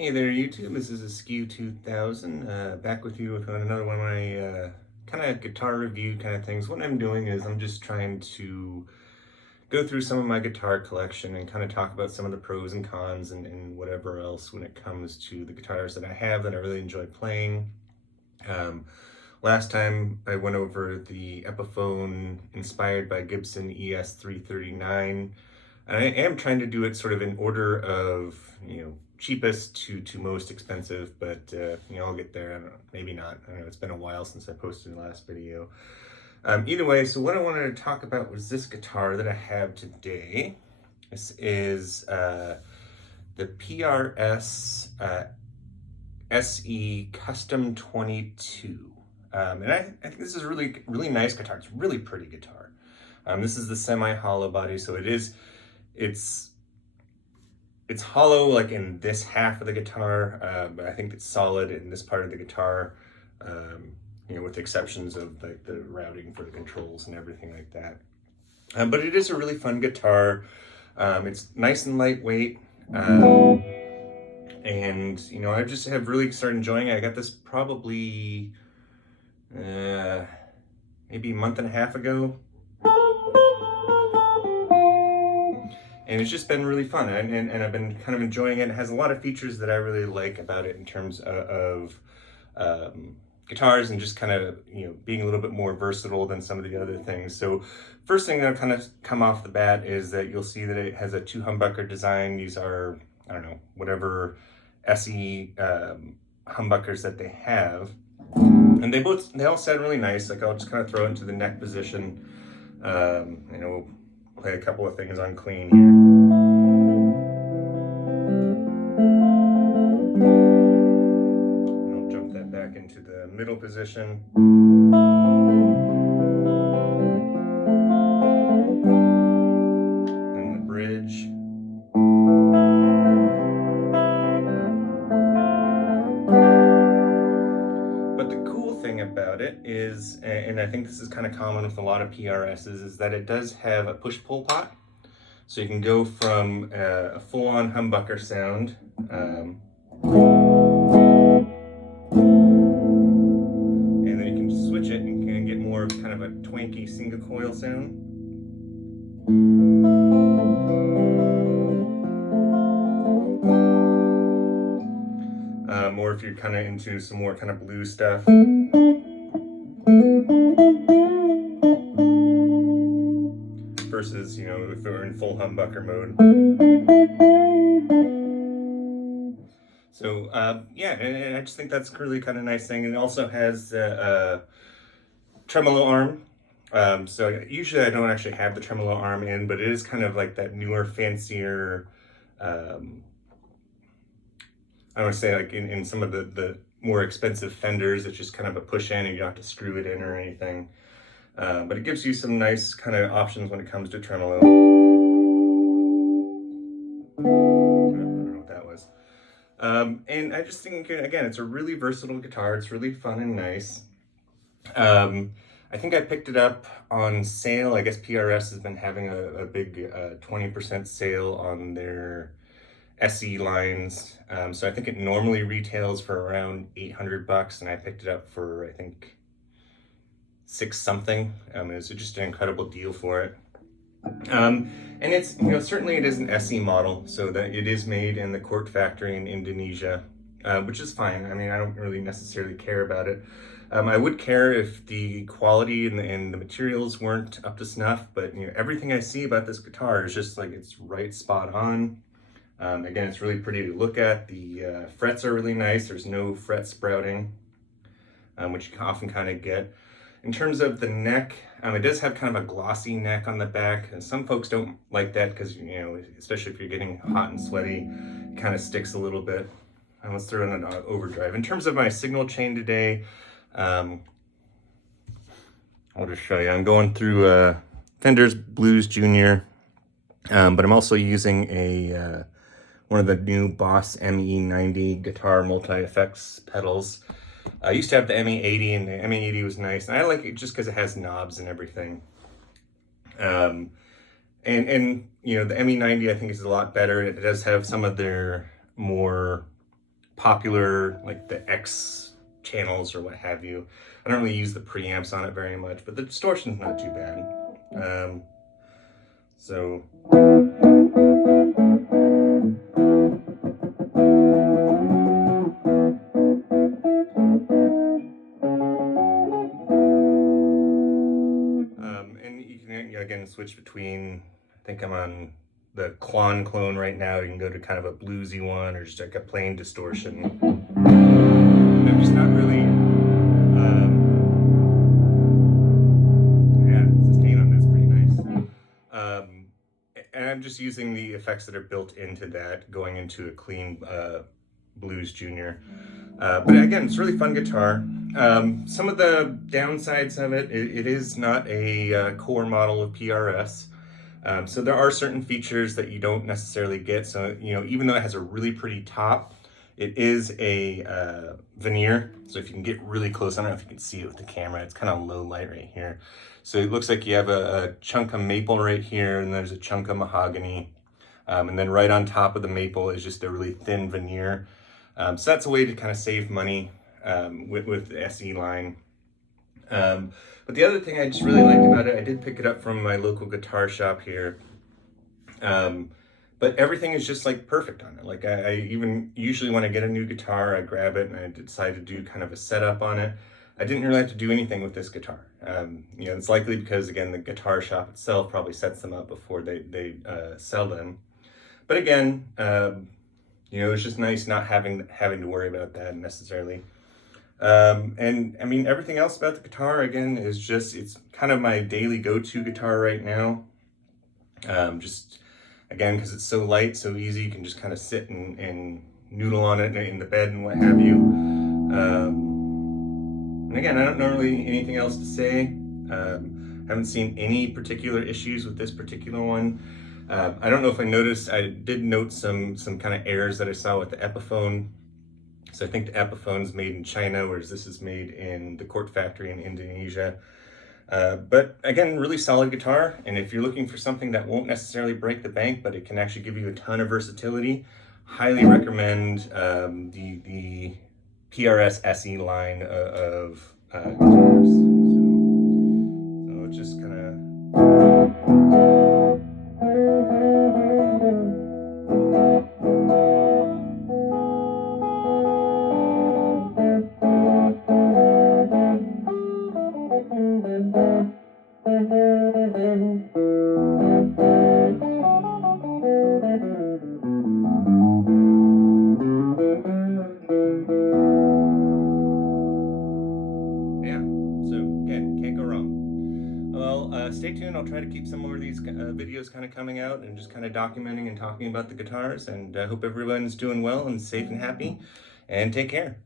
Hey there YouTube, this is Askew 2000, back with you with another one of my kind of guitar review kind of things. What I'm doing is I'm just trying to go through some of my guitar collection and kind of talk about some of the pros and cons and whatever else when it comes to the guitars that I have that I really enjoy playing. Last time I went over the Epiphone inspired by Gibson ES339. And I am trying to do it sort of in order of, cheapest to most expensive, but, I'll get there. I don't know, maybe not. I don't know, it's been a while since I posted the last video. Either way, so what I wanted to talk about was this guitar that I have today. This is the PRS SE Custom 22. And I think this is a really nice guitar. It's a really pretty guitar. This is the semi-hollow body, so it's hollow like in this half of the guitar, but I think it's solid in this part of the guitar, with exceptions of like the routing for the controls and everything like that. But it is a really fun guitar. It's nice and lightweight, and I just have really started enjoying it. I got this probably maybe a month and a half ago. And it's just been really fun, and I've been kind of enjoying it. It has a lot of features that I really like about it in terms of guitars and just kind of, being a little bit more versatile than some of the other things. So first thing that'll kind of come off the bat is that you'll see that it has a 2 humbucker design. These are, I don't know, whatever SE humbuckers that they have. And they all sound really nice. Like I'll just kind of throw it into the neck position. We'll play a couple of things on clean here. And I'll jump that back into the middle position. And the bridge. But the cool thing about it is, and I think this is kind of common with a lot of PRSs, is that it does have a push-pull pot. So you can go from a full-on humbucker sound, and then you can switch it and get more of kind of a twanky single coil sound. Or if you're kind of into some more kind of blues stuff. Versus, if we're in full humbucker mode. So, and I just think that's really kind of nice thing. And it also has a tremolo arm. So usually I don't actually have the tremolo arm in, but it is kind of like that newer, fancier, I would say like in some of the more expensive Fenders, it's just kind of a push in and you don't have to screw it in or anything. But it gives you some nice kind of options when it comes to tremolo. I don't know what that was. And I just think, again, it's a really versatile guitar. It's really fun and nice. I think I picked it up on sale. I guess PRS has been having a big 20% sale on their SE lines. So I think it normally retails for around $800, and I picked it up for, I think, $6 something. It's just an incredible deal for it. And it's, certainly it is an SE model, so that it is made in the Cork factory in Indonesia, which is fine. I mean, I don't really necessarily care about it. I would care if the quality and the materials weren't up to snuff, but everything I see about this guitar is just like it's right spot on. Again, it's really pretty to look at. The frets are really nice. There's no fret sprouting, which you can often kind of get. In terms of the neck, it does have kind of a glossy neck on the back, and some folks don't like that because, especially if you're getting hot and sweaty, it kind of sticks a little bit. Let's throw in an overdrive. In terms of my signal chain today, I'll just show you. I'm going through Fender's Blues Junior, but I'm also using one of the new Boss ME90 guitar multi-effects pedals. I used to have the ME80, and the ME80 was nice, and I like it just because it has knobs and everything. And the ME90 I think is a lot better. It does have some of their more popular, like the X channels or what have you. I don't really use the preamps on it very much, but the distortion's not too bad. And you can, again, switch between, I think I'm on the clone right now. You can go to kind of a bluesy one or just like a plain distortion. I'm just not really, yeah, sustain on that's pretty nice. And I'm just using the effects that are built into that, going into a clean Blues Junior. But again, it's a really fun guitar. Some of the downsides of it, it is not a core model of PRS. So there are certain features that you don't necessarily get. So, you know, even though it has a really pretty top, it is a veneer. So if you can get really close, I don't know if you can see it with the camera, it's kind of low light right here. So it looks like you have a chunk of maple right here, and there's a chunk of mahogany. And then right on top of the maple is just a really thin veneer. So that's a way to kind of save money with the SE line. But the other thing I just really liked about it, I did pick it up from my local guitar shop here. But everything is just like perfect on it. Like I even usually when I get a new guitar, I grab it and I decide to do kind of a setup on it. I didn't really have to do anything with this guitar. You know, it's likely because, again, the guitar shop itself probably sets them up before they sell them. But again, you know, it's just nice not having to worry about that necessarily. And I mean, everything else about the guitar, again, is just, it's kind of my daily go-to guitar right now. Just, again, because it's so light, so easy, you can just kind of sit and noodle on it in the bed and what have you. And again, I don't know really anything else to say. Haven't seen any particular issues with this particular one. I don't know if I noticed, I did note some kind of errors that I saw with the Epiphone. So I think the Epiphone's made in China, whereas this is made in the Court Factory in Indonesia. But again, really solid guitar. And if you're looking for something that won't necessarily break the bank, but it can actually give you a ton of versatility, highly recommend the PRS SE line of guitars. So it's just kind of... Stay tuned. I'll try to keep some more of these videos kind of coming out and just kind of documenting and talking about the guitars, and I hope everyone's doing well and safe and happy, and take care.